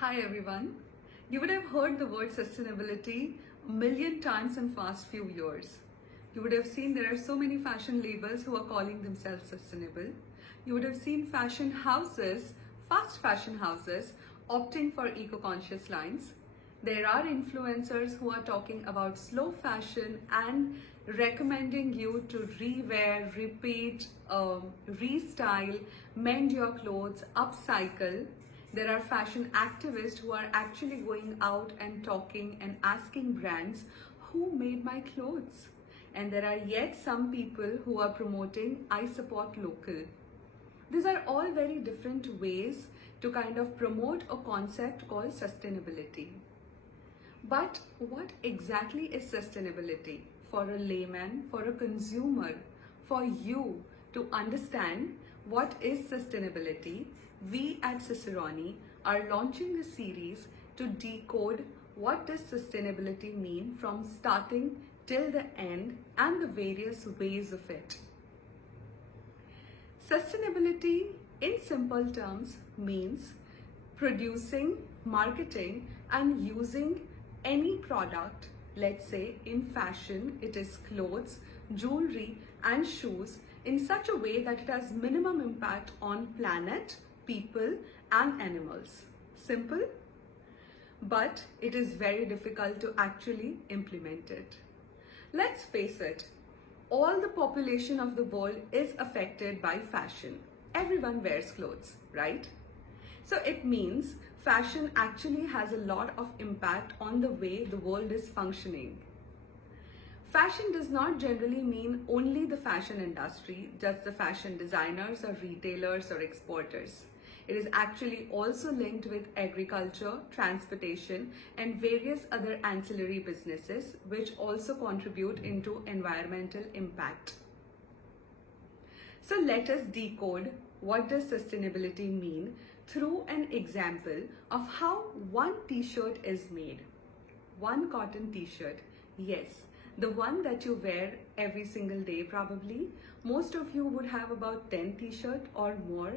Hi everyone. You would have heard the word sustainability a million times in past few years. You would have seen there are so many fashion labels who are calling themselves sustainable. You would have seen fashion houses, fast fashion houses, opting for eco-conscious lines. There are influencers who are talking about slow fashion and recommending you to rewear, repeat, restyle, mend your clothes, upcycle. There are fashion activists who are actually going out and talking and asking brands, who made my clothes? And there are yet some people who are promoting, I support local. These are all very different ways to kind of promote a concept called sustainability. But what exactly is sustainability for a layman, for a consumer, for you to understand what is sustainability? We at Cicerone are launching a series to decode what does sustainability mean from starting till the end and the various ways of it. Sustainability in simple terms means producing, marketing and using any product, let's say in fashion, it is clothes, jewelry and shoes, in such a way that it has minimum impact on planet, people and animals. Simple, but it is very difficult to actually implement it. Let's face it, all the population of the world is affected by fashion. Everyone wears clothes, right? So it means fashion actually has a lot of impact on the way the world is functioning. Fashion does not generally mean only the fashion industry, just the fashion designers or retailers or exporters. It is actually also linked with agriculture, transportation, and various other ancillary businesses which also contribute into environmental impact. So let us decode what does sustainability mean through an example of how one t-shirt is made. One cotton t-shirt, yes, the one that you wear every single day probably. Most of you would have about 10 t-shirts or more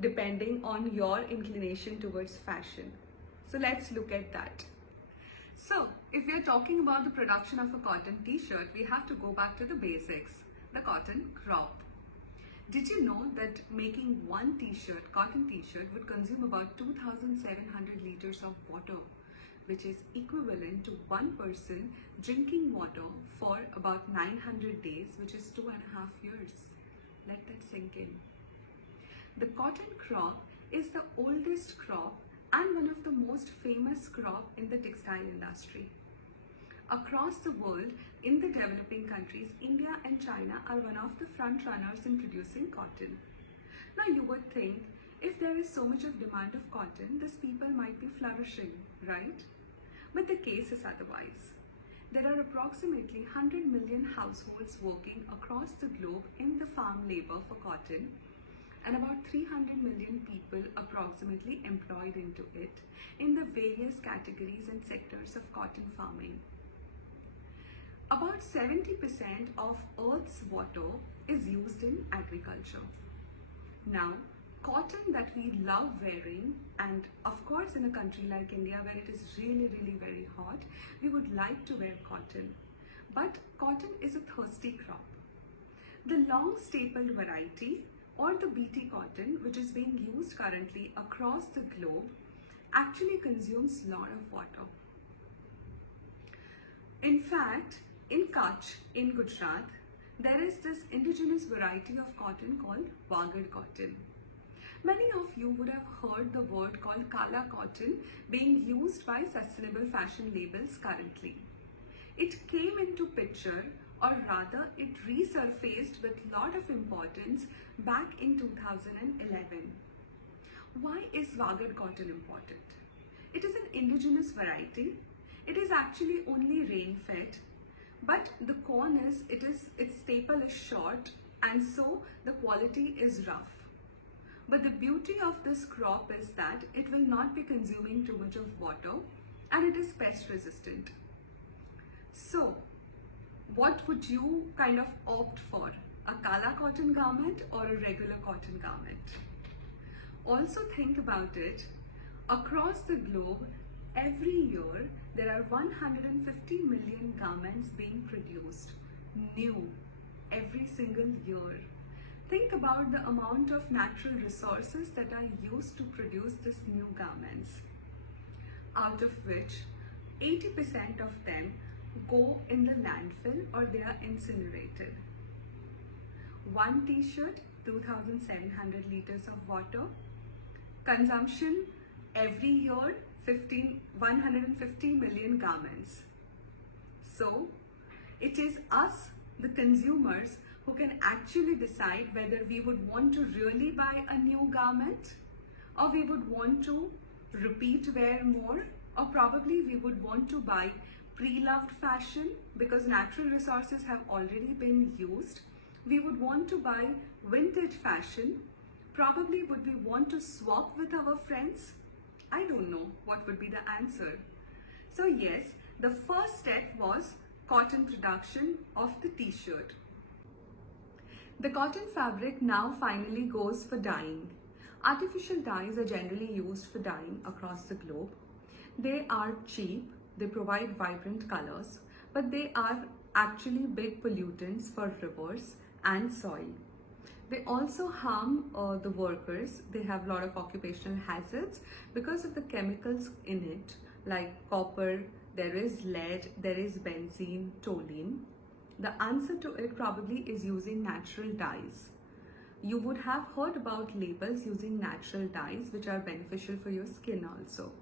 depending on your inclination towards fashion. So let's look at that. So if we are talking about the production of a cotton t-shirt, we have to go back to the basics, the cotton crop. Did you know that making one t-shirt, cotton t-shirt, would consume about 2,700 liters of water, which is equivalent to one person drinking water for about 900 days, which is 2.5 years. Let that sink in. The cotton crop is the oldest crop and one of the most famous crop in the textile industry. Across the world, in the developing countries, India and China are one of the front runners in producing cotton. Now you would think, if there is so much of demand of cotton, these people might be flourishing, right? But the case is otherwise. There are approximately 100 million households working across the globe in the farm labor for cotton, and about 300 million people approximately employed into it in the various categories and sectors of cotton farming. About 70% of Earth's water is used in agriculture. Now, cotton that we love wearing, and of course in a country like India where it is really very hot, we would like to wear cotton. But cotton is a thirsty crop. The long stapled variety or the BT cotton, which is being used currently across the globe, actually consumes a lot of water. In fact, in Kutch, in Gujarat, there is this indigenous variety of cotton called Wagad cotton. Many of you would have heard the word called Kala cotton being used by sustainable fashion labels currently. It came into picture, or rather it resurfaced with a lot of importance back in 2011. Why is Wagad cotton important? It is an indigenous variety. It is actually only rain-fed, but the con is its staple is short and so the quality is rough. But the beauty of this crop is that it will not be consuming too much of water and it is pest resistant. So, what would you kind of opt for? A Kala cotton garment or a regular cotton garment? Also think about it. Across the globe, every year there are 150 million garments being produced, new, every single year. Think about the amount of natural resources that are used to produce these new garments, out of which 80% of them go in the landfill or they are incinerated. One t-shirt, 2,700 liters of water. Consumption every year, 150 million garments. So, it is us, the consumers, who can actually decide whether we would want to really buy a new garment, or we would want to repeat wear more, or probably we would want to buy pre-loved fashion because natural resources have already been used. We would want to buy vintage fashion. Probably would we want to swap with our friends? I don't know what would be the answer. So yes, the first step was cotton production of the t-shirt. The cotton fabric now finally goes for dyeing. Artificial dyes are generally used for dyeing across the globe. They are cheap, they provide vibrant colors, but they are actually big pollutants for rivers and soil. They also harm the workers. They have a lot of occupational hazards because of the chemicals in it, like copper, there is lead, there is benzene, toluene. The answer to it probably is using natural dyes. You would have heard about labels using natural dyes which are beneficial for your skin also.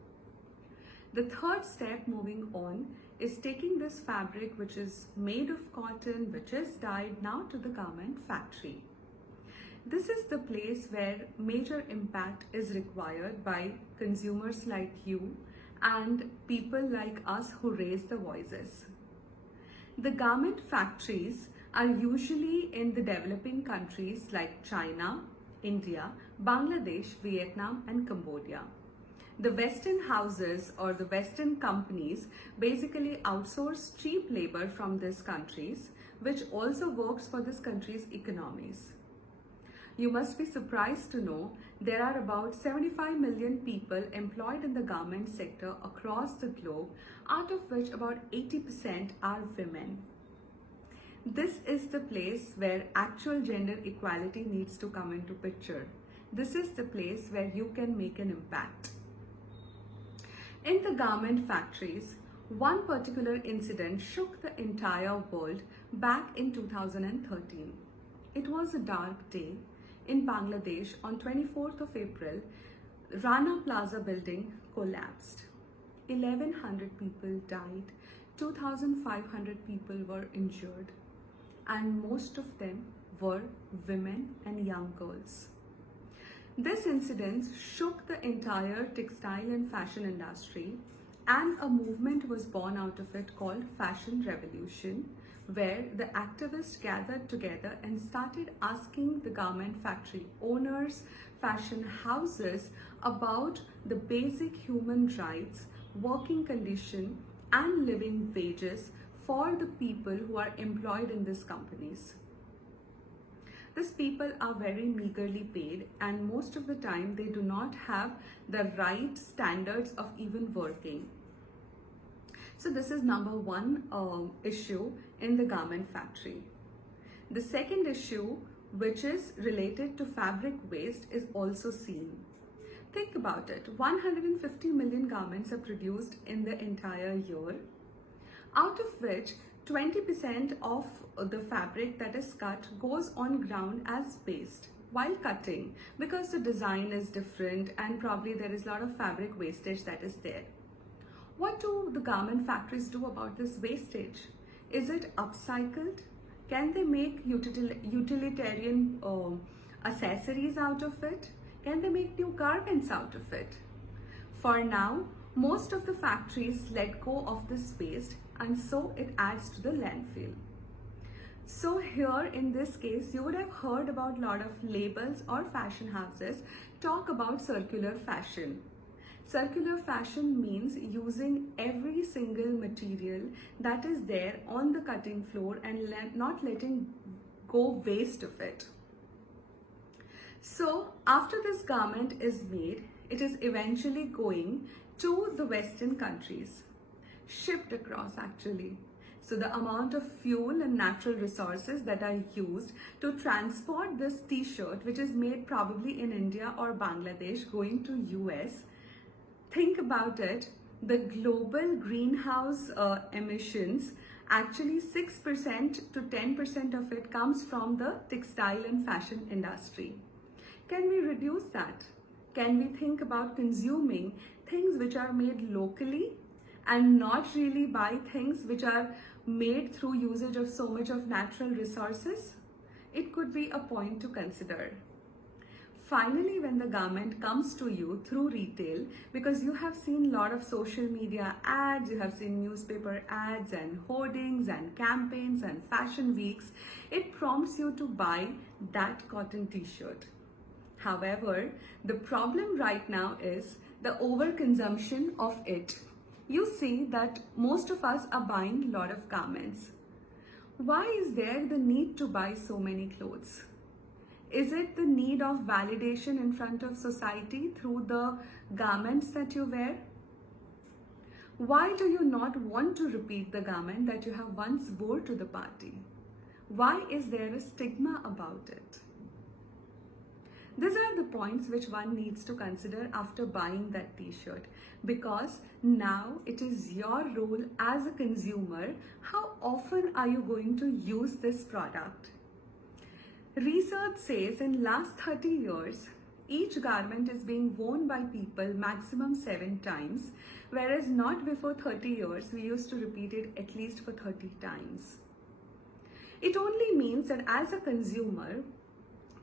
The third step, moving on, is taking this fabric which is made of cotton, which is dyed, now to the garment factory. This is the place where major impact is required by consumers like you and people like us who raise the voices. The garment factories are usually in the developing countries like China, India, Bangladesh, Vietnam, and Cambodia. The Western houses or the Western companies basically outsource cheap labor from these countries, which also works for this country's economies. You must be surprised to know there are about 75 million people employed in the garment sector across the globe, out of which about 80% are women. This is the place where actual gender equality needs to come into picture. This is the place where you can make an impact. In the garment factories, one particular incident shook the entire world back in 2013. It was a dark day in Bangladesh on 24th of April. Rana Plaza building collapsed. 1,100 people died, 2,500 people were injured, and most of them were women and young girls. This incident shook the entire textile and fashion industry, and a movement was born out of it called Fashion Revolution, where the activists gathered together and started asking the garment factory owners, fashion houses about the basic human rights, working condition, and living wages for the people who are employed in these companies. These people are very meagerly paid, and most of the time they do not have the right standards of even working. So this is number one issue in the garment factory. The second issue, which is related to fabric waste, is also seen. Think about it, 150 million garments are produced in the entire year, out of which 20% of the fabric that is cut goes on ground as waste while cutting, because the design is different and probably there is a lot of fabric wastage that is there. What do the garment factories do about this wastage? Is it upcycled? Can they make utilitarian accessories out of it? Can they make new garments out of it? For now, most of the factories let go of this waste, and so it adds to the landfill. So here in this case, you would have heard about a lot of labels or fashion houses talk about circular fashion. Circular fashion means using every single material that is there on the cutting floor and not letting go waste of it. So after this garment is made, it is eventually going to the Western countries, shipped across actually. So the amount of fuel and natural resources that are used to transport this t-shirt, which is made probably in India or Bangladesh, going to US, think about it, the global greenhouse emissions, actually 6% to 10% of it comes from the textile and fashion industry. Can we reduce that? Can we think about consuming things which are made locally and not really buy things which are made through usage of so much of natural resources? It could be a point to consider. Finally, when the garment comes to you through retail, because you have seen a lot of social media ads, you have seen newspaper ads and hoardings and campaigns and fashion weeks, it prompts you to buy that cotton t-shirt. However, the problem right now is the overconsumption of it. You see that most of us are buying a lot of garments. Why is there the need to buy so many clothes? Is it the need of validation in front of society through the garments that you wear? Why do you not want to repeat the garment that you have once wore to the party? Why is there a stigma about it? These are the points which one needs to consider after buying that t-shirt, because now it is your role as a consumer. How often are you going to use this product? Research says in last 30 years, each garment is being worn by people maximum 7 times, whereas not before 30 years, we used to repeat it at least for 30 times. It only means that as a consumer,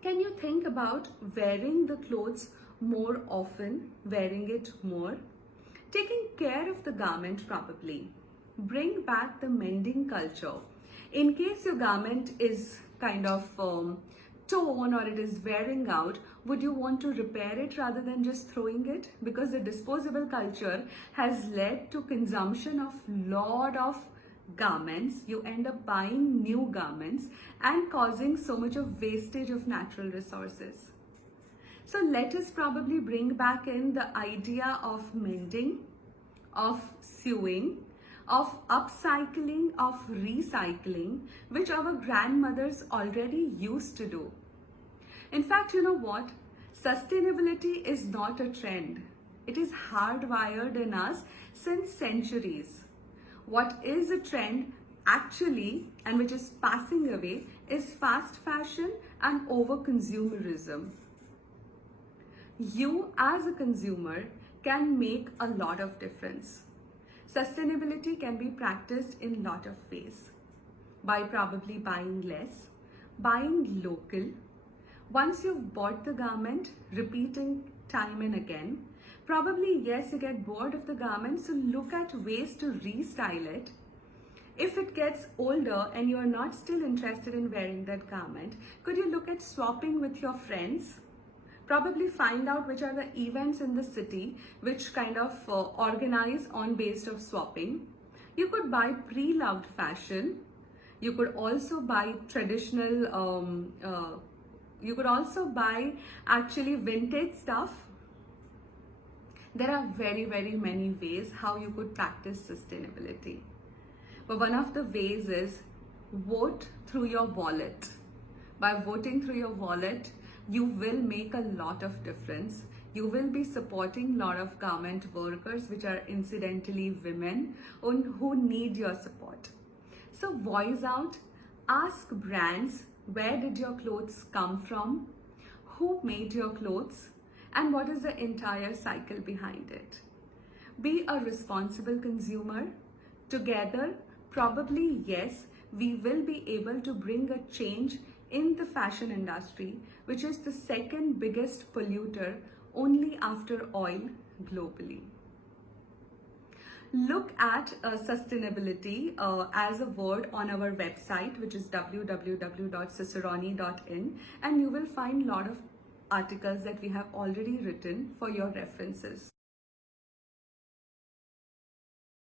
can you think about wearing the clothes more often, wearing it more? Taking care of the garment probably. Bring back the mending culture. In case your garment is kind of torn or it is wearing out, would you want to repair it rather than just throwing it? Because the disposable culture has led to consumption of lot of garments. You end up buying new garments and causing so much of wastage of natural resources. So let us probably bring back in the idea of mending, of sewing, of upcycling, of recycling, which our grandmothers already used to do. In fact, you know what? Sustainability is not a trend. It is hardwired in us since centuries. What is a trend actually, and which is passing away, is fast fashion and over-consumerism. You as a consumer can make a lot of difference. Sustainability can be practiced in a lot of ways. By probably buying less, buying local. Once you've bought the garment, repeating time and again. Probably, yes, you get bored of the garment, so look at ways to restyle it. If it gets older and you're not still interested in wearing that garment, could you look at swapping with your friends? Probably find out which are the events in the city which kind of organize on base of swapping. You could buy pre-loved fashion. You could also buy traditional, you could also buy actually vintage stuff. There are very, very many ways how you could practice sustainability. But one of the ways is vote through your wallet. By voting through your wallet, you will make a lot of difference. You will be supporting a lot of garment workers, which are incidentally women, who need your support. So voice out, ask brands, where did your clothes come from? Who made your clothes? And what is the entire cycle behind it? Be a responsible consumer. Together, probably yes, we will be able to bring a change in the fashion industry, which is the second biggest polluter only after oil globally. Look at sustainability as a word on our website, which is www.cicerone.in, and you will find a lot of articles that we have already written for your references.